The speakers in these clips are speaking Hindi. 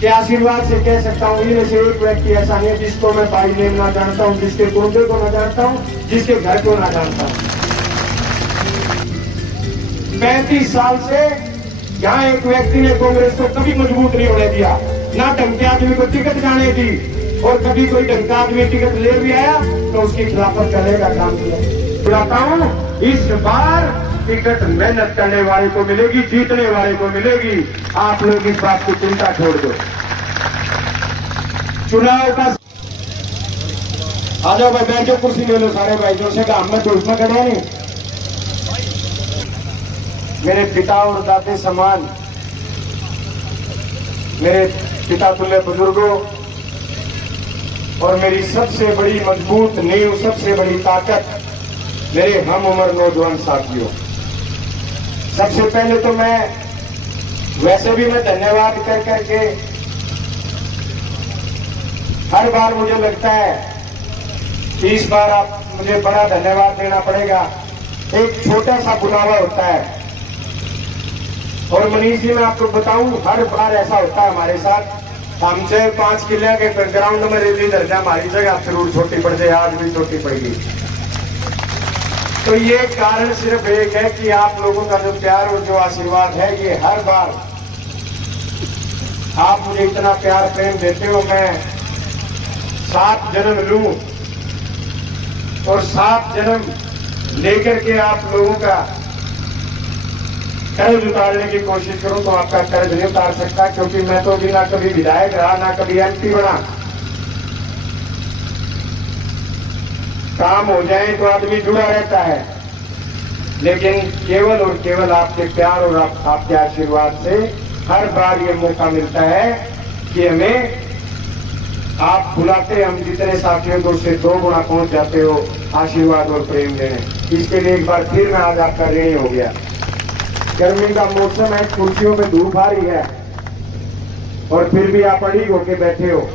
के आशीर्वाद से कह सकता हूँ इनमें से एक व्यक्ति ऐसा नहीं है जिसको मैं बाई नेम ना जानता हूँ, जिसके गुर्दे को ना जानता हूँ, जिसके घर को ना जानता हूँ। 35 साल से यहाँ एक व्यक्ति ने कांग्रेस को कभी मजबूत नहीं होने दिया, ना ढंग के आदमी को टिकट जाने दी, और कभी कोई ढंग का आदमी टिकट ले भी आया तो उसकी खिलाफत करने का काम किया। बुलाता हूँ, इस बार टिकट मेहनत करने वाले को मिलेगी, जीतने वाले को मिलेगी। आप लोग इस बात की चिंता छोड़ दो। चुनाव का आ जाओ भाई, बैठो, कुर्सी ले लो सारे भाई, जो से काम में धूप में खड़े नहीं। मेरे पिता और दादे समान, मेरे पिता तुल्य बुजुर्गों, और मेरी सबसे बड़ी मजबूत नींव, सबसे बड़ी ताकत मेरे हम उम्र नौजवान साथियों। सबसे पहले तो मैं वैसे भी मैं धन्यवाद कर करके हर बार मुझे लगता है कि इस बार आप मुझे बड़ा धन्यवाद देना पड़ेगा। एक छोटा सा बुलावा होता है, और मनीष जी मैं आपको बताऊं, हर बार ऐसा होता है हमारे साथ। हमसे 5 किले के ग्राउंड में रेली दर्जा हमारी जगह जरूर छोटी पड़ जाए, आज भी छोटी पड़ेगी। तो ये कारण सिर्फ एक है कि आप लोगों का जो प्यार और जो आशीर्वाद है, ये हर बार आप मुझे इतना प्यार प्रेम देते हो। मैं 7 जन्म लूं और 7 जन्म लेकर के आप लोगों का कर्ज उतारने की कोशिश करूं तो आपका कर्ज नहीं उतार सकता, क्योंकि मैं तो भी ना कभी विधायक रहा, ना कभी एमपी बना। काम हो जाए तो आदमी जुड़ा रहता है, लेकिन केवल और केवल आपके प्यार और आपके आशीर्वाद से हर बार ये मौका मिलता है कि हमें आप बुलाते, हम जितने साथियों को उससे 2 गुना पहुंच जाते हो आशीर्वाद और प्रेम देने। इसके लिए एक बार फिर मैं आज आपका ऋणी हो गया। गर्मी का मौसम है, कुर्सियों में धूप आ रही है, और फिर भी आप अड़ीग होके बैठे हो।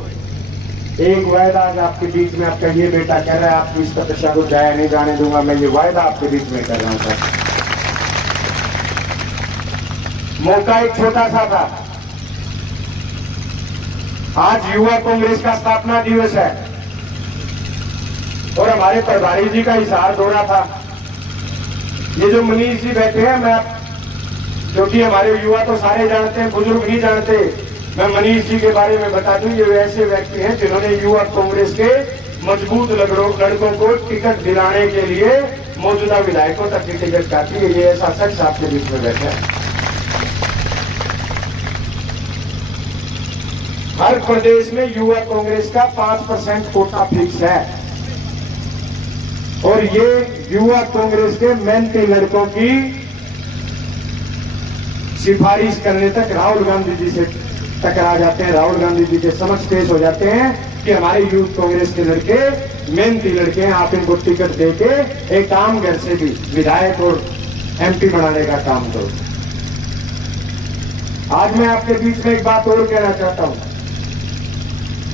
एक वायदा आज आपके बीच में आपका ये बेटा कह रहा है, आपकी इस तपस्या को जाया नहीं जाने दूंगा। मैं ये वायदा आपके बीच में कर रहा हूं सर। मौका एक छोटा सा था। आज युवा कांग्रेस का स्थापना दिवस है, और हमारे प्रभारी जी का हिसार दौरा था। ये जो मनीष जी बैठे हैं, मैं क्योंकि हमारे युवा तो सारे जानते हैं, बुजुर्ग नहीं जानते, मैं मनीष जी के बारे में बता दूं। ये ऐसे व्यक्ति हैं जिन्होंने युवा कांग्रेस के मजबूत लड़कों को टिकट दिलाने के लिए मौजूदा विधायकों तक की टिकट काटी है। ये ऐसा शख्स आपके बीच में बैठा है। हर प्रदेश में युवा कांग्रेस का 5% कोटा फिक्स है, और ये युवा कांग्रेस के मेहनती लड़कों की सिफारिश करने तक राहुल गांधी जी से टकरा जाते हैं, राहुल गांधी जी के समक्ष पेश हो जाते हैं कि हमारे यूथ कांग्रेस के लड़के मेहनती लड़के हैं, आप इनको टिकट देके एक आम घर से भी विधायक और एमपी बनाने का काम करो। आज मैं आपके बीच में एक बात और कहना चाहता हूं।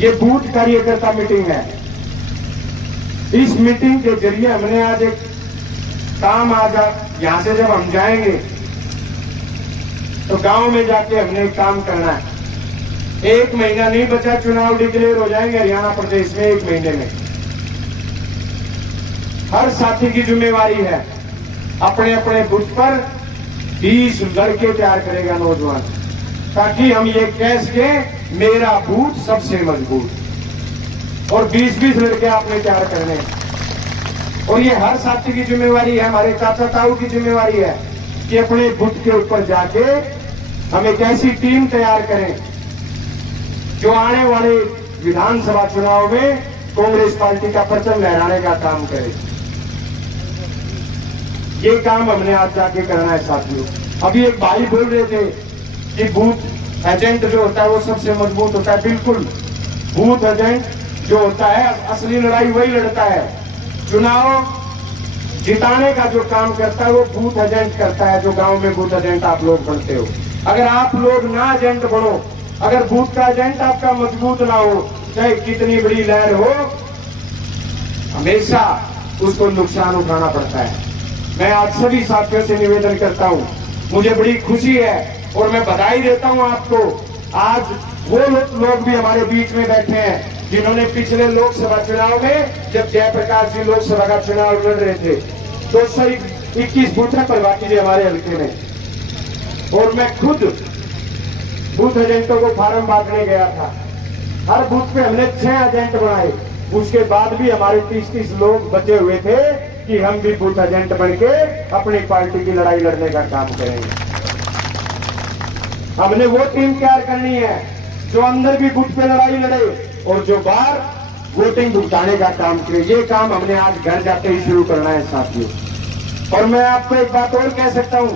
ये बूथ कार्यकर्ता मीटिंग है। इस मीटिंग के जरिए हमने आज एक काम, आज यहां से जब हम जाएंगे तो गांव में जाके हमने एक काम करना है। 1 महीना नहीं बचा, चुनाव डिक्लेयर हो जाएंगे हरियाणा प्रदेश में 1 महीने में। हर साथी की जिम्मेवारी है अपने अपने बूथ पर 20 लड़के तैयार करेगा नौजवान, ताकि हम ये कह सके मेरा बूथ सबसे मजबूत, और 20-20 लड़के आपने तैयार करने। और ये हर साथी की जिम्मेवारी है, हमारे चाचा ताऊ की जिम्मेवारी है कि अपने बूथ के ऊपर जाके हम एक ऐसी टीम तैयार करें जो आने वाले विधानसभा चुनाव में कांग्रेस पार्टी का परचम लहराने का काम करे। ये काम हमने आज जाके करना है साथियों। अभी एक भाई बोल रहे थे कि बूथ एजेंट जो होता है वो सबसे मजबूत होता है। बिल्कुल, बूथ एजेंट जो होता है असली लड़ाई वही लड़ता है। चुनाव जिताने का जो काम करता है वो बूथ एजेंट करता है, जो गांव में बूथ एजेंट आप लोग बनते हो। अगर आप लोग ना एजेंट बनो, अगर बूथ का एजेंट आपका मजबूत ना हो, चाहे कितनी बड़ी लहर हो, हमेशा उसको नुकसान उठाना पड़ता है। मैं आज सभी साथियों से निवेदन करता हूं, मुझे बड़ी खुशी है और मैं बधाई देता हूं आपको आज वो लोग भी हमारे बीच में बैठे हैं जिन्होंने पिछले लोकसभा चुनाव में, जब जयप्रकाश जी लोकसभा का चुनाव लड़ रहे थे, 221 बूथ है प्रभाती जी हमारे हल्के में, और मैं खुद बूथ एजेंटों को फार्म बांटने गया था। हर बूथ पे हमने 6 एजेंट बनाए। उसके बाद भी हमारे 30-30 लोग बचे हुए थे कि हम भी बूथ एजेंट बन के अपनी पार्टी की लड़ाई लड़ने का काम करेंगे। हमने वो टीम तैयार करनी है जो अंदर भी बूथ पे लड़ाई लड़े और जो बाहर वोटिंग भुगताने का काम करे। ये काम हमने आज घर जाते ही शुरू करना है साथियों। और मैं आपको एक बात और कह सकता हूं,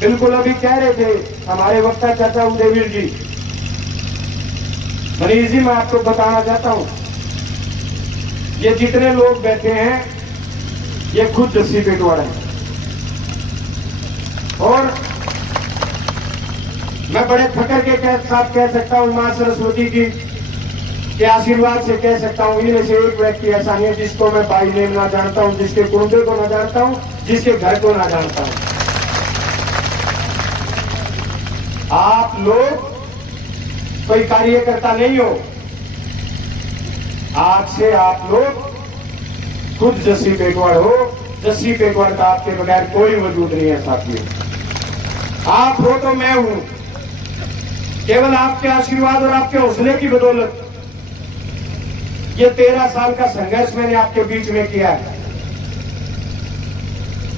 बिल्कुल अभी कह रहे थे हमारे वक्ता चाचा उदयवीर जी, मनीष जी, मैं आपको बताना चाहता हूं, ये जितने लोग बैठे हैं ये खुद जस्सी पेटवाड़ है। और मैं बड़े फकर के साथ कह सकता हूं, मां सरस्वती जी के आशीर्वाद से कह सकता हूं, इनमें से एक व्यक्ति ऐसा नहीं है जिसको मैं बाई नेम ना जानता हूं, जिसके कुंडे को ना जानता हूं, जिसके घर को ना जानता हूं। आप लोग कोई कार्यकर्ता नहीं हो, आज से आप लोग खुद जस्सी पेटवाड़ हो। जस्सी पेटवाड़ का आपके बगैर कोई वजूद नहीं है साथियों। आप हो तो मैं हूं, केवल आपके आशीर्वाद और आपके हौसले की बदौलत ये 13 साल का संघर्ष मैंने आपके बीच में किया है।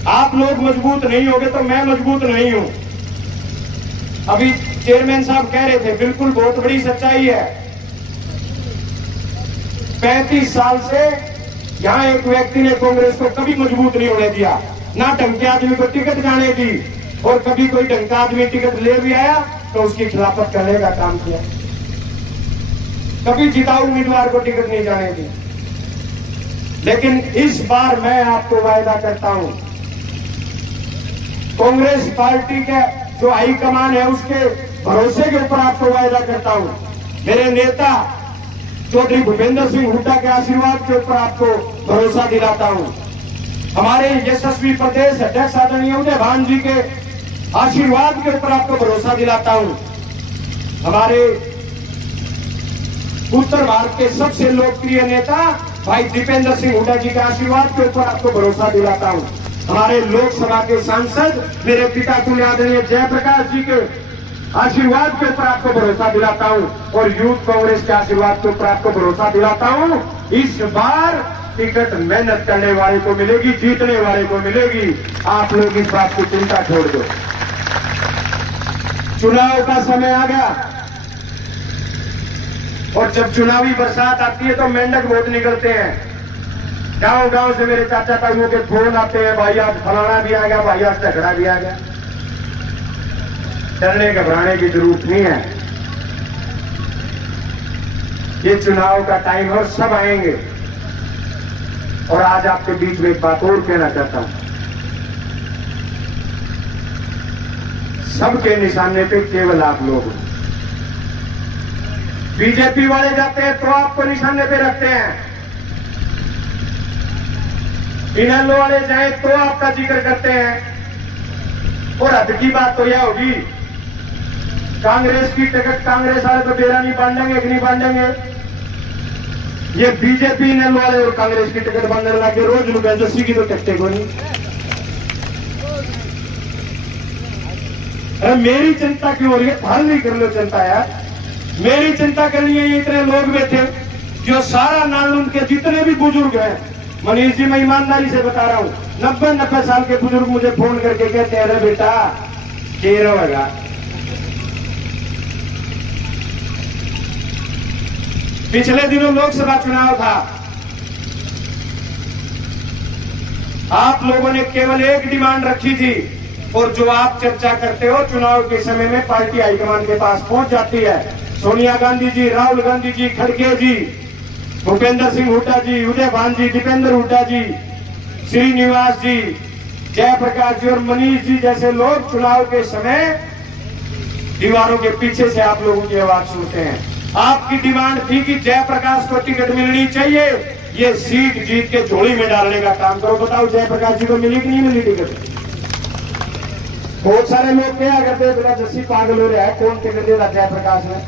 आप लोग मजबूत नहीं होगे तो मैं मजबूत नहीं हूं। अभी चेयरमैन साहब कह रहे थे, बिल्कुल बहुत बड़ी सच्चाई है। 35 साल से यहां एक व्यक्ति ने कांग्रेस को कभी मजबूत नहीं होने दिया, ना ढंग के आदमी को टिकट जाने दी, और कभी कोई ढंग का आदमी टिकट ले भी आया तो उसकी खिलाफत करने का काम किया। कभी जिताऊ उम्मीदवार को टिकट नहीं जाने दी। लेकिन इस बार मैं आपको वायदा करता हूं, कांग्रेस पार्टी के जो हाईकमान है उसके भरोसे के ऊपर आपको वायदा करता हूं, मेरे नेता चौधरी भूपेंद्र सिंह हुड्डा के आशीर्वाद के ऊपर आपको भरोसा दिलाता हूं, हमारे यशस्वी प्रदेश अध्यक्ष आदरणीय उदय भान जी के आशीर्वाद के ऊपर आपको भरोसा दिलाता हूं, हमारे उत्तर भारत के सबसे लोकप्रिय नेता भाई दीपेंद्र सिंह हुड्डा जी के आशीर्वाद के ऊपर आपको भरोसा दिलाता हूं, हमारे लोकसभा के सांसद मेरे पिता तुल्य आदरणीय जयप्रकाश जी के आशीर्वाद के ऊपर आपको भरोसा दिलाता हूं, और यूथ कांग्रेस के आशीर्वाद के ऊपर आपको भरोसा दिलाता हूं। इस बार टिकट मेहनत करने वाले को मिलेगी, जीतने वाले को मिलेगी। आप लोग इस बात की चिंता छोड़ दो। चुनाव का समय आ गया, और जब चुनावी बरसात आती है तो मेंढक बहुत निकलते हैं। गांव गांव से मेरे चाचा ताइयों के फोन आते हैं, भाई आज फलाना भी आ गया, भाई आज झगड़ा भी आ गया। डरने घबराने की जरूरत नहीं है। ये चुनाव का टाइम है और सब आएंगे। और आज आपके बीच में एक बात और कहना चाहता हूं, सबके निशाने पे केवल आप लोग हो। बीजेपी वाले जाते हैं तो आपको निशाने पे रखते हैं, इनेलो वाले जाए तो आपका जिक्र करते हैं। और हद की बात तो यह होगी, कांग्रेस की टिकट कांग्रेस वाले तो डेरा नहीं बांटेंगे कि नहीं बांटेंगे, ये बीजेपी इनेलो वाले और कांग्रेस की टिकट बांटने लगे। रोज लोग जस्सी की तो टिकटे को नहीं। अरे मेरी चिंता क्यों हो रही है? हल नहीं कर लो चिंता यार। मेरी चिंता करनी है, इतने लोग बैठे जो सारा नालून के जितने भी बुजुर्ग हैं, मनीष जी मैं ईमानदारी से बता रहा हूं, 90 साल के बुजुर्ग मुझे फोन करके कहते हैं, अरे बेटा के रहेगा। पिछले दिनों लोकसभा चुनाव था, आप लोगों ने केवल एक डिमांड रखी थी, और जो आप चर्चा करते हो चुनाव के समय में पार्टी हाईकमान के पास पहुंच जाती है। सोनिया गांधी जी, राहुल गांधी जी, खड़गे जी, भूपेंद्र सिंह हुड्डा जी, उदय भान जी, दीपेंद्र हुड्डा जी, श्रीनिवास जी, जयप्रकाश जी और मनीष जी जैसे लोग चुनाव के समय दीवारों के पीछे से आप लोगों की आवाज सुनते हैं। आपकी डिमांड थी कि जयप्रकाश को टिकट मिलनी चाहिए, ये सीट जीत के झोली में डालने का काम करो। बताओ जयप्रकाश जी को मिली कि नहीं मिली टिकट? बहुत सारे लोग क्या करते बिना जैसी पागल हो रहा है, कौन टिकट देगा जयप्रकाश में?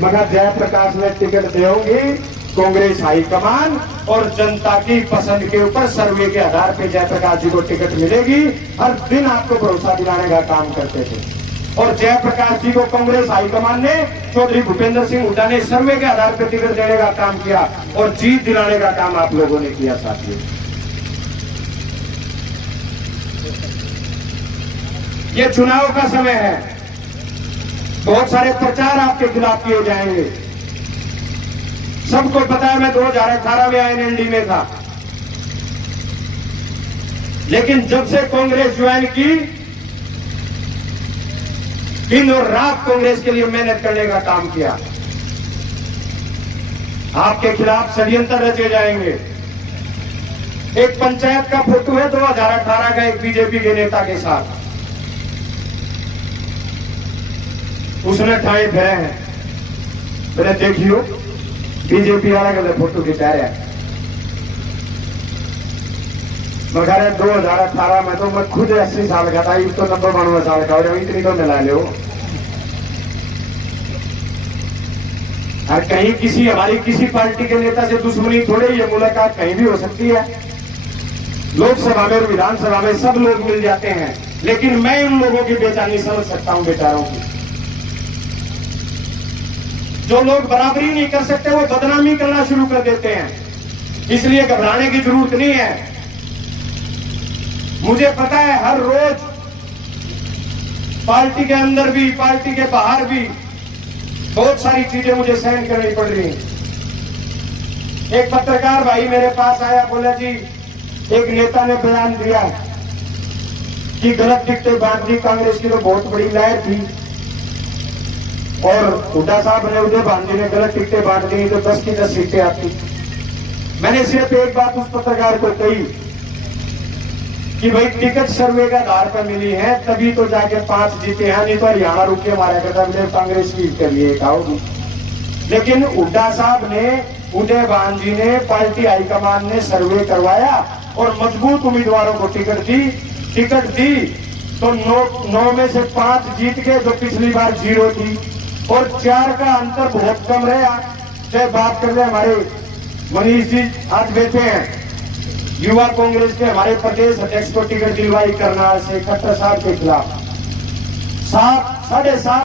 मगर जयप्रकाश में टिकट देंगी कांग्रेस हाईकमान और जनता की पसंद के ऊपर सर्वे के आधार पर जयप्रकाश जी को टिकट मिलेगी। हर दिन आपको भरोसा दिलाने का काम करते थे और जयप्रकाश जी को कांग्रेस हाईकमान ने, चौधरी भूपेंद्र सिंह हुड्डा ने सर्वे के आधार पर टिकट देने का काम किया और जीत दिलाने का काम आप लोगों ने किया साथियों। ये चुनाव का समय है, बहुत सारे प्रचार आपके खिलाफ किए जाएंगे। सबको पता है मैं 2018 में आईएनएलडी में था, लेकिन जब से कांग्रेस ज्वाइन की, दिन और रात कांग्रेस के लिए मेहनत करने का काम किया। आपके खिलाफ षड्यंत्र रचे जाएंगे। एक पंचायत का फोटो है 2018 का एक बीजेपी के नेता के साथ, उसने ठाए फिरे हैं, मैंने देखियो बीजेपी वाला गले फोटो खिंचा रहा है। मगर 2018 में तो मैं खुद 80 साल का था, तो 90-92 साल का और इतनी तो मिला लो। और कहीं किसी हमारी किसी पार्टी के नेता से दुश्मनी थोड़े, ये मुलाकात कहीं भी हो सकती है। लोकसभा में और विधानसभा में सब लोग मिल जाते हैं, लेकिन मैं उन लोगों की बेचैनी समझ सकता हूं, बेचारों की। जो लोग बराबरी नहीं कर सकते वो बदनामी करना शुरू कर देते हैं, इसलिए घबराने की जरूरत नहीं है। मुझे पता है हर रोज पार्टी के अंदर भी पार्टी के बाहर भी बहुत सारी चीजें मुझे सहन करनी पड़ रही हैं। एक पत्रकार भाई मेरे पास आया, बोला जी एक नेता ने बयान दिया कि गलत टिकटें बांट दी, कांग्रेस की तो बहुत बड़ी लहर थी और हुड्डा साहब ने उदय भान जी ने गलत टिकटें बांट दी तो 10 की 10 सीटें आती। मैंने सिर्फ एक बात उस पत्रकार को कही कि भाई टिकट सर्वे का आधार पर मिली है तभी तो जाके 5 जीते हैं, नहीं तो हरियाणा रुके मारा करता कांग्रेस की के लिए आओगी। लेकिन हुड्डा साहब ने, उदय भान जी ने, पार्टी हाईकमान ने सर्वे करवाया और मजबूत उम्मीदवारों को टिकट दी तो 9 में से 5 जीत गए, जो पिछली बार 0 थी, और 4 का अंतर बहुत कम रहा। चाहे बात कर ले हमारे मनीष जी आज बैठे हैं, युवा कांग्रेस के हमारे प्रदेश अध्यक्ष को टिकट दिलवाई करनाल से खट्टर साहब के खिलाफ 7 साढ़े 7